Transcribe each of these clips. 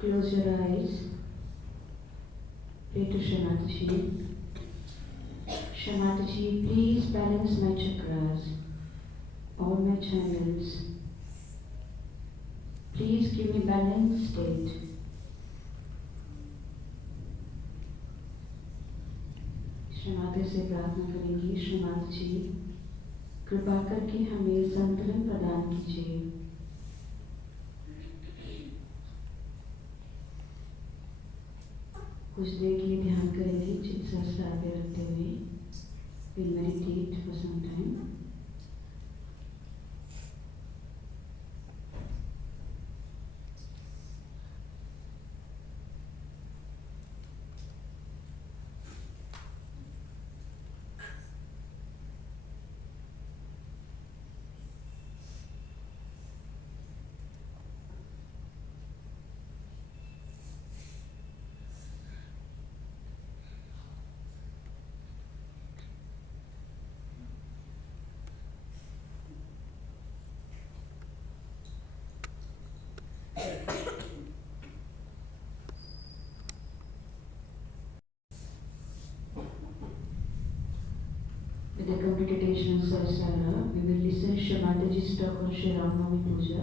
Close your eyes. Pray to Shri Mataji. Shri Mataji, please balance my chakras, all my channels. Please give me balanced state. Shri Mata से प्रार्थना करेंगी, श्री माता जी कृपा करके हमें संतुलन प्रदान कीजिए। कुछ देर के लिए ध्यान करेंगे, चित्त सहस्त्र आगे रखते हुए। We'll meditate for some time. With the completion of Sahaja, we will listen Shri Mataji's talk on Shri Navmi Puja.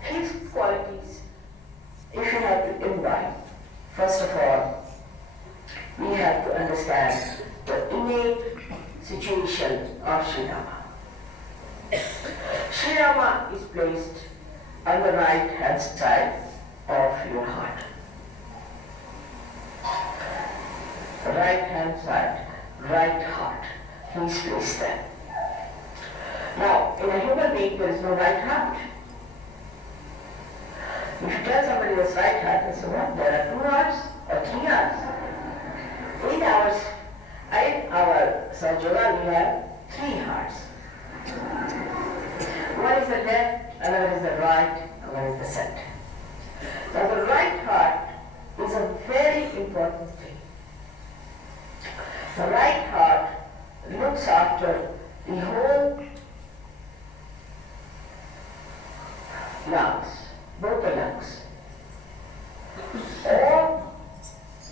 His qualities, if you have to imbibe, first of all, we have to understand the innate situation of Shri Rama. Shri Rama is placed on the right hand side of your heart. The right hand side, right heart, he is placed there. Now, in a human being there is no right heart. If you tell somebody there's right heart, they say, what? There are 2 hearts or 3 hearts. In our Sahaja we have 3 hearts. One is the left, another is the right, and one is the center. Now the right heart is a very important thing. The right heart looks after the whole lungs, both the lungs, or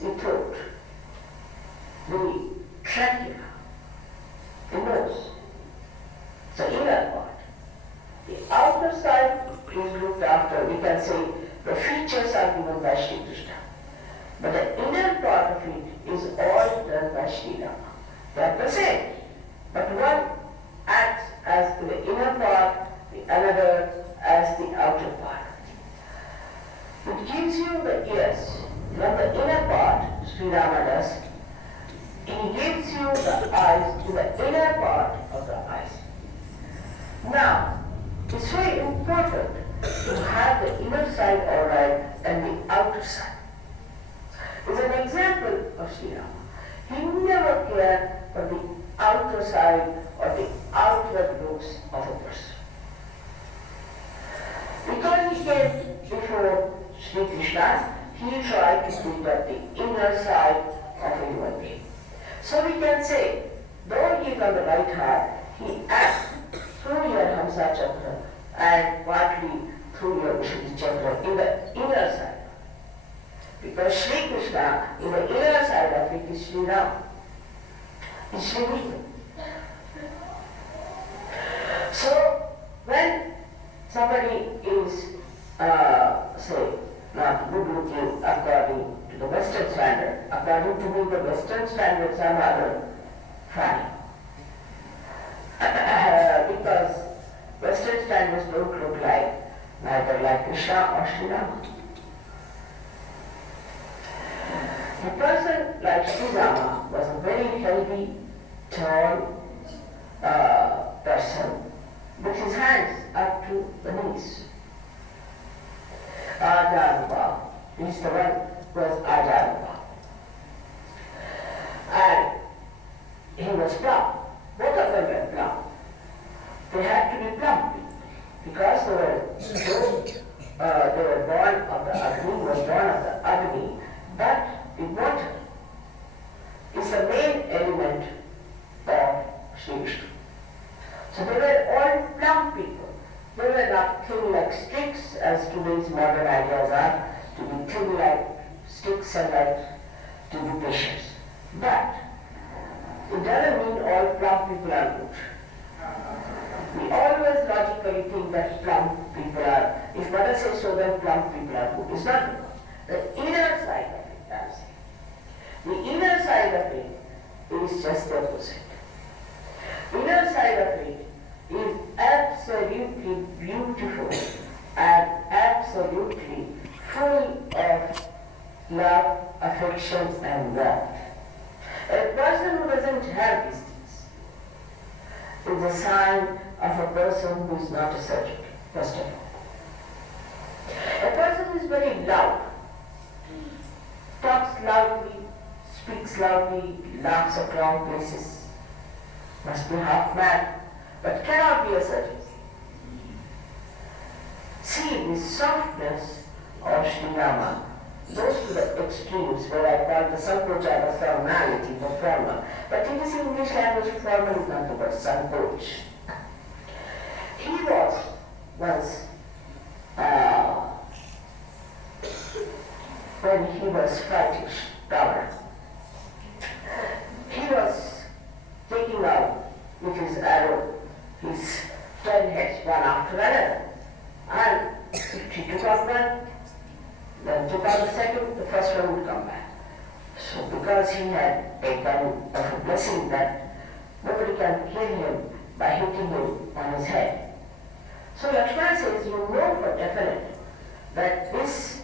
the throat, the trachea, the nose, the inner part. The outer side is looked after, we can say the features are given by Shri Krishna. But the inner part of it is all done by Shri Rama. They are the same. But one acts as the inner part, the another as the outer part. It gives you the ears. From the inner part, Shri Rama does. He gives you the eyes to the inner part of the eyes. Now, it's very important to have the inner side all right and the outer side. It's an example of Shri Rama. He never cared for the outer side or the outward looks of a person. Because he came before Shri Krishna, he tried to build up the inner side of a human being. So we can say, though he is on the right heart, he acts through your Hamsa Chakra and partly through your Vishuddhi Chakra in the inner side. Because Shri Krishna, in the inner side of it, is Shri Rama, is Shri Vishnu. So, when somebody is, say, not good looking according to the Western standard, according to me the Western standards are rather funny. Because Western standards don't look neither like Krishna or Shri Rama. A person like Shri Rama was a very healthy, tall person with his hands up to the knees. Ajarupa, he's the one who was Ajarupa. And he was plump. Both of them were plump. They had to be plump because they were born of the Agni, was born of the Agni, but the water is the main element So they were all plump people. They were not thin like sticks, as today's modern ideas are, to be thin like sticks and like to be patients. But it doesn't mean all plump people are good. We always logically think that plump people are, if mother says so, then plump people are good. It's not good. The inner side of it, I'm saying. The inner side of it is just the opposite. Inner side of it is absolutely beautiful and absolutely full of love, affection and warmth. A person who doesn't have these things is a sign of a person who is not a surgeon, first of all. A person who is very loud, talks loudly, speaks loudly, laughs at wrong places, must be half mad, but cannot be a surgeon. See, the softness of Shri Rama goes to the extremes where I call the Sankocha the formality, the formal. But in this English language, formal is not the word Sankoch. He was once, when he was fighting Ravana, he was taking out with his arrow his 10 heads one after another. And if he took out one, then took out the second, the first one would come back. So because he had a kind of a blessing that nobody can kill him by hitting him on his head. So Lakshmana says, you know for definite that this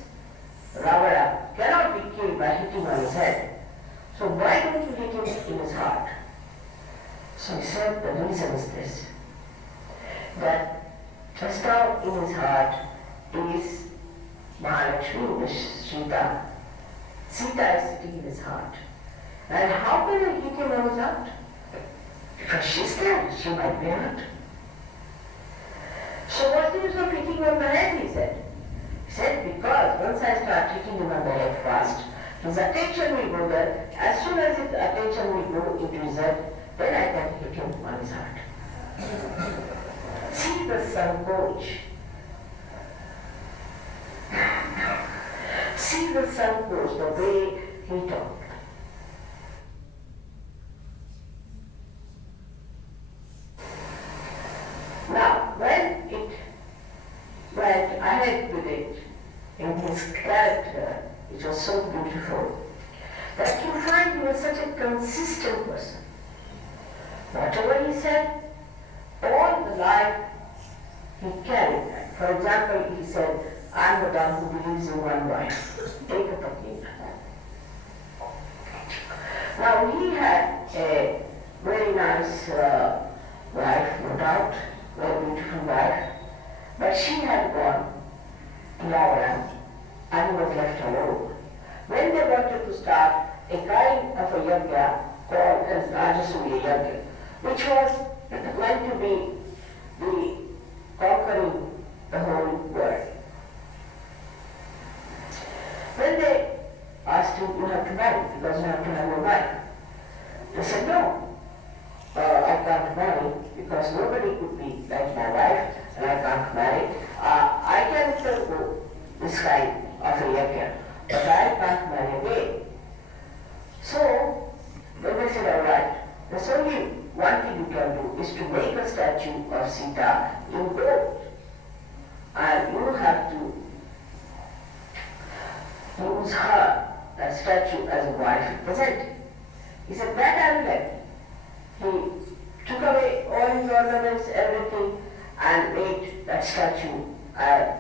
Ravana cannot be killed by hitting on his head. So why don't you hit him in his heart? So he said the reason is this, that just now in his heart is Mahalakshmi, Sita. Sita is sitting in his heart. And how can I hit him on his heart? Because she's there, she might be hurt. So what's the use of hitting on the head, he said. He said, because once I start hitting him on the head fast, his attention will go there. As soon as his attention will go into his head, then I can hit him on his heart. See the Sankoch. See the Sankoch, the way he talked. Now, when it went ahead with it in his character, which was so beautiful, that you find he was such a consistent person. Whatever he said, all the life he carried that. For example, he said, I'm the one who believes in one wife. Take a Patni. Now he had a very nice wife, no doubt, very beautiful wife, but she had gone to Ravana and he was left alone. When they wanted to start a kind of a yajna called as Rajasuya Yajna, which was meant to be the conquering the whole world. When they asked him, you have to marry because you have to have a wife. He said, no, I can't marry because nobody could be like my wife and I can't marry. I can still go this kind of a yajna, but I can't marry again. So, when they said, all right, there's only one thing you can do is to make a statue of Sita in gold. And you have to use her, that statue, as a wife represented. He said, that I will let. He took away all his ornaments, everything, and made that statue, and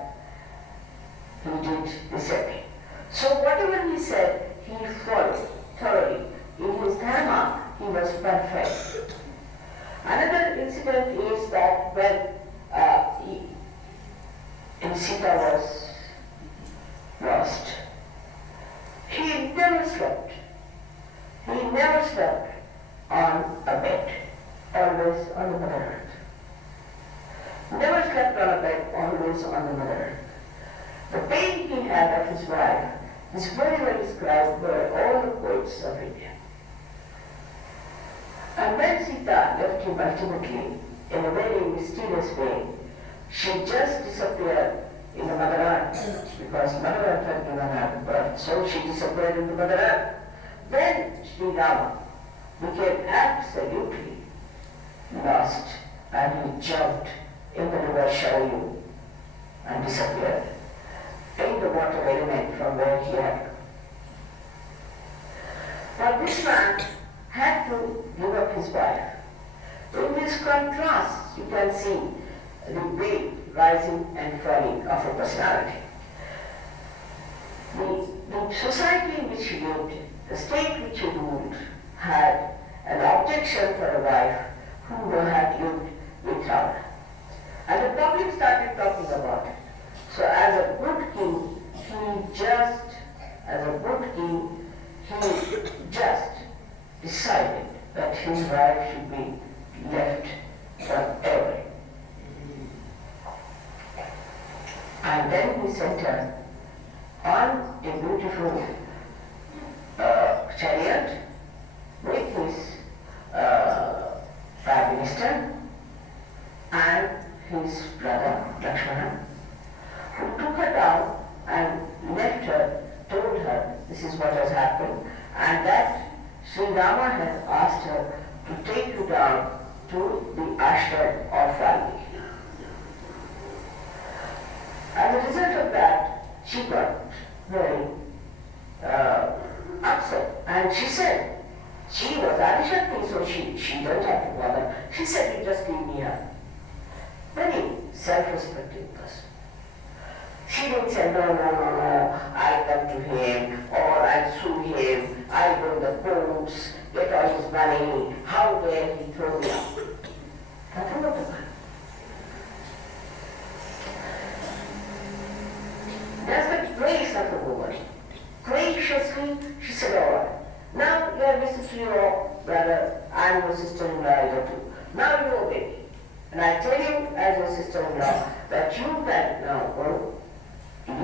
he did this way. So whatever he said, he followed thoroughly. In his dharma, he was perfect. Another incident is that when Sita was lost, he never slept. He never slept on a bed, always on the Mother Earth. Never slept on a bed, always on the Mother Earth. The pain he had of his wife is very well described by all the poets of India. And when Sita left him ultimately, in a very mysterious way. She just disappeared in the Mother Earth because Mother Earth had given her birth, so she disappeared in the Mother Earth. Then Shri Rama became absolutely lost and he jumped in the river Shri and disappeared in the water element from where he had come. But this man had to give up his wife. In this contrast, you can see the wave rising and falling of a personality. The society in which he lived, the state which he ruled, had an objection for a wife who had lived with her. And the public started talking about it. So as a good king, he just decided that his wife should be left forever. And then he sent her on a beautiful chariot with his Prime Minister and his brother Lakshmana, who took her down and left her, told her this is what has happened, and that Sri Rama has asked her to take you down to the ashram of Valmiki. As a result of that, she got very upset, and she said, she was Adishakti, so she don't have to bother. She said, you just leave me here. Very self-respecting person. She didn't say, no, I'll come to him, or I'll sue him, I'll go to the courts, get all his money, how dare he throw me out. Nothing of the kind. That's the grace of the woman. Graciously, she said, all right, now you are Mr. your brother, I'm your sister-in-law too. Now you obey me. And I tell you as your sister-in-law that you can now go,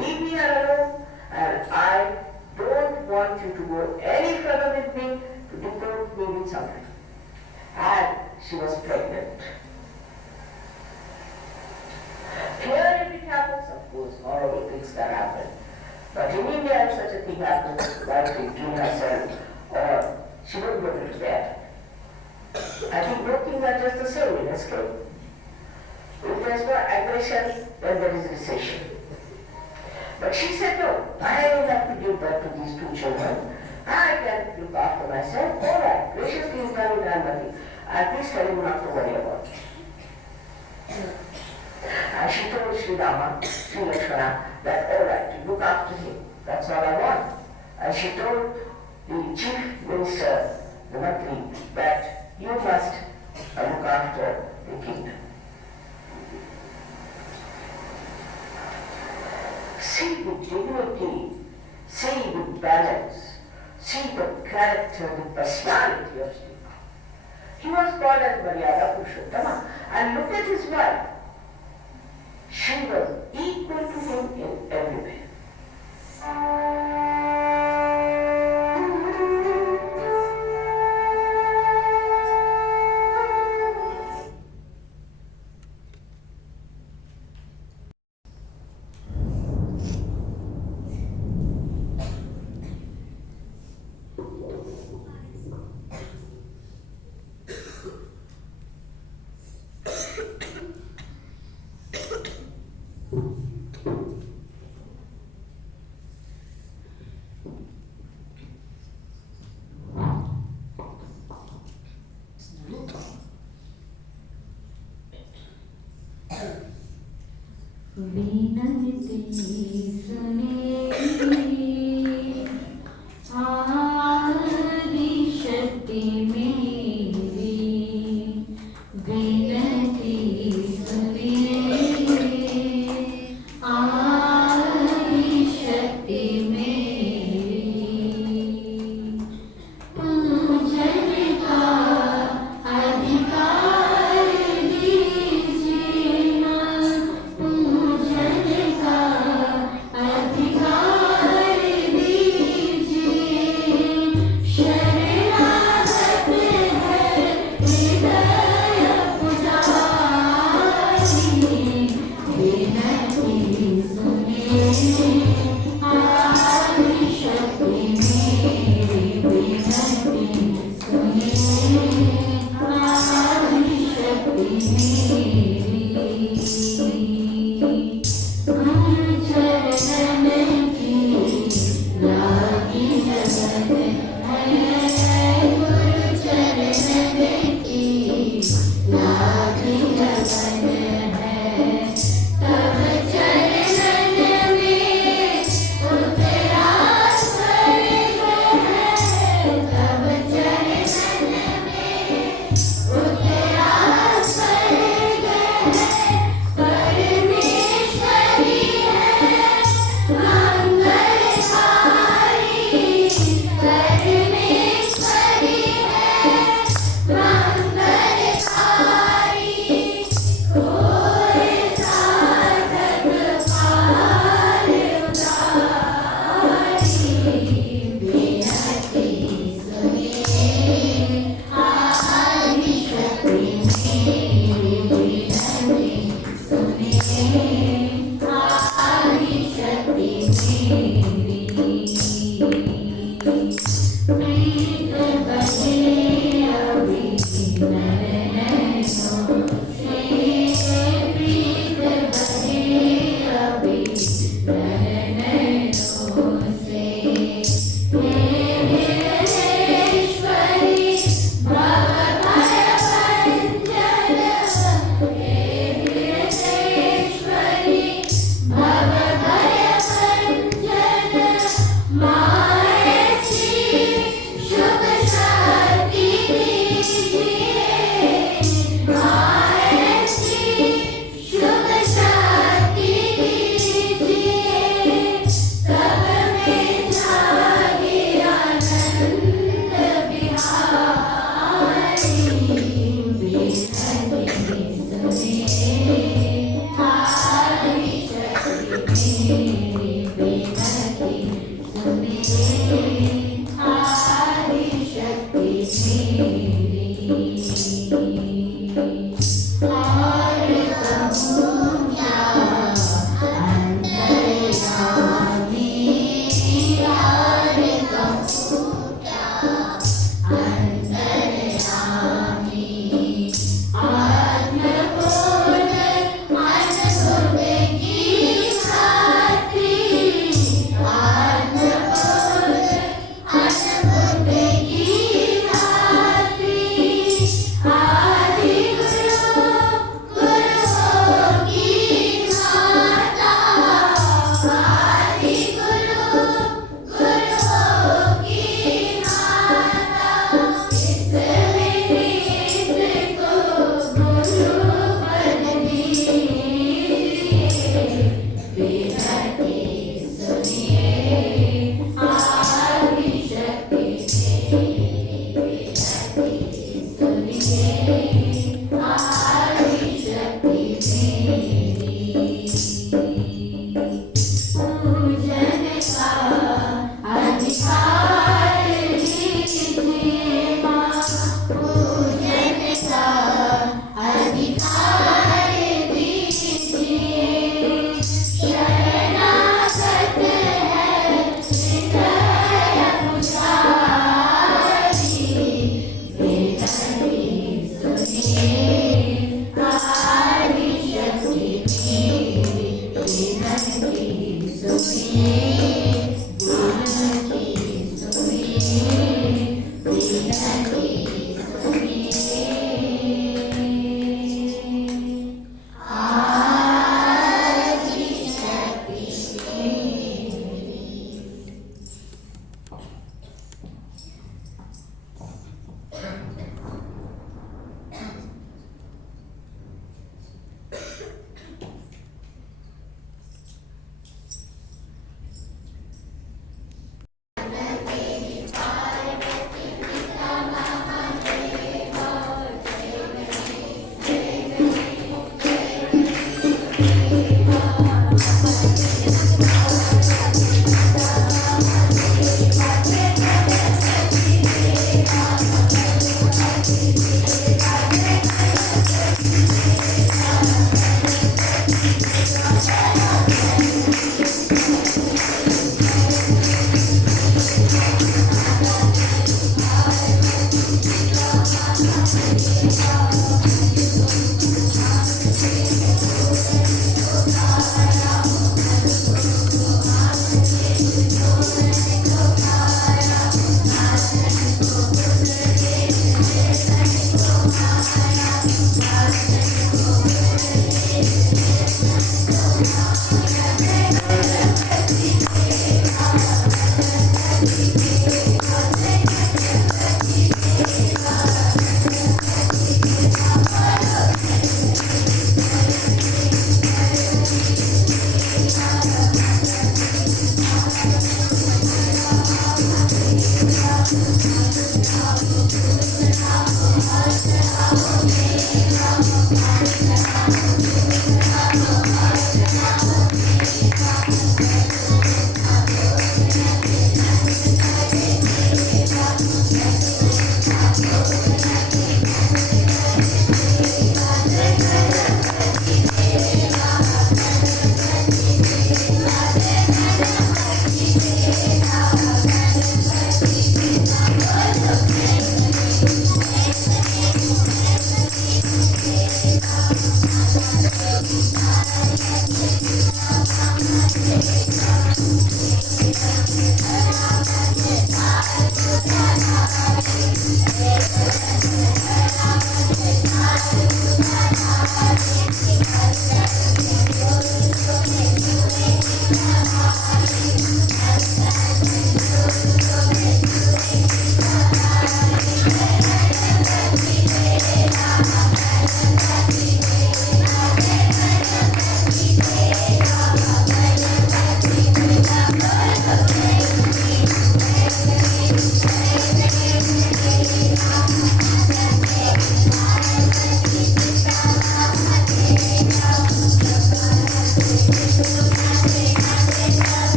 leave me alone, and I don't want you to go any further with me to deport me with something. And she was pregnant. Here if it happens, of course, horrible things can happen. But in India, if such a thing happens, like to kill herself, or she won't go to bed. I think both things are just the same in escape. If there's no aggression, then there is recession. But she said, no, I don't have to give birth to these two children. I can look after myself. All right, graciously is done in Gandhari. And please tell him not to worry about it. And she told Sri Rama, Sri Lakshmana, that all right, you look after him. That's all I want. And she told the chief minister, the Mantri, that you must look after the kingdom. See the dignity, see the balance, see the character, the personality of Shri. He was called as Maryada Purushottama, and look at his wife. She was equal to him in every way. Thank you.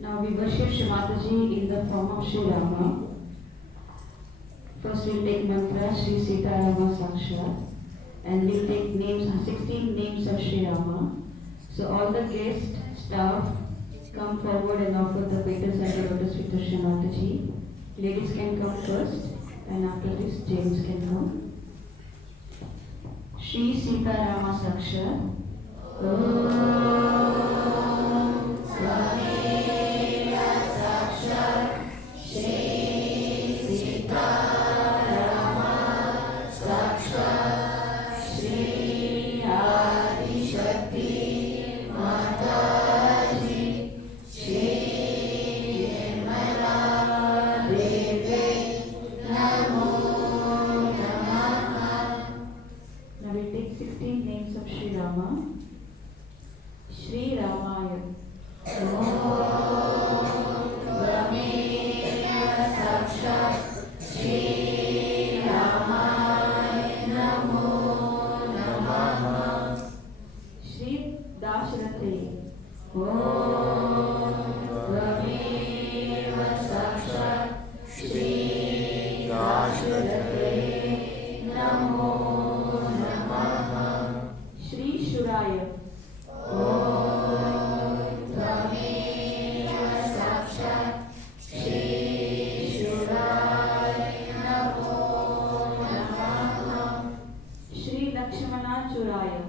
Now we worship Shri Mataji in the form of Shri Rama. First we'll take mantra Shri Sita Rama Saksha, and we'll take names, 16 names of Shri Rama. So all the guests, staff, come forward and offer the petals and the lotus feet to Shri Mataji. Ladies can come first, and after this, gents can come. Shri Sita Rama Saksha. Shri Ramaya. Shri Ramaya Namo Namaha. Shri Dashrate. Rameva Saksha. Shri Dashrate Namo Namaha. Shri Shuraya. Shri Lakshmana Churaya.